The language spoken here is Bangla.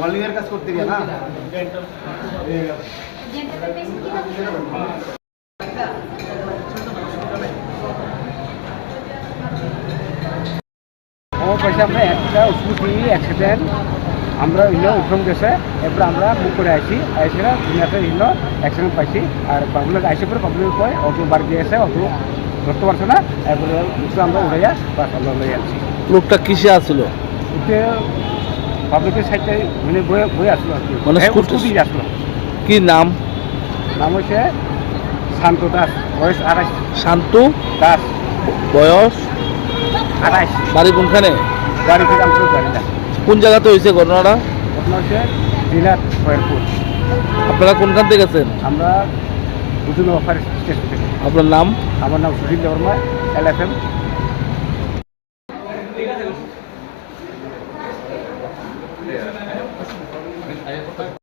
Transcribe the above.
মল্লিকের কাজ করতে গিয়ে না? আমার পয়সা আমরা একটা অ্যাক্সিডেন্ট আমরা উঠম গেছে এরপর আমরা বুক করে আসি এসে দুনিয়াতে হইল অ্যাক্সিডেন্ট পাইছি আর পাবলিক আইসে পরে পাবলিক কয় অটো বার দিয়ে আছে অটো ধরতে পারছে না এরপরে আমরা উড়াইয়া বাস আমরা লই আসছি লোকটা কিসে আসলো পাবলিকের সাইডে মানে বয়ে বয়ে আসলো মানে হ্যাঁ, স্কুটি- আসলো। কি নাম? নাম হচ্ছে শান্ত দাস। বয়স আড়াইশ। শান্তু দাস। বয়স? আড়াইশ। বাড়ি কোনখানে? গাড়ি থেকে আমি কোন জায়গাতে হয়েছে ঘটনাটা? ঘটনা হচ্ছে দিনার ফয়েরপুর আপনারা কোনখান থেকে গেছেন? আমরা দুজন অফার স্টেশন থেকে। আপনার নাম? আমার নাম Sushil Debbarma L F M Yeah.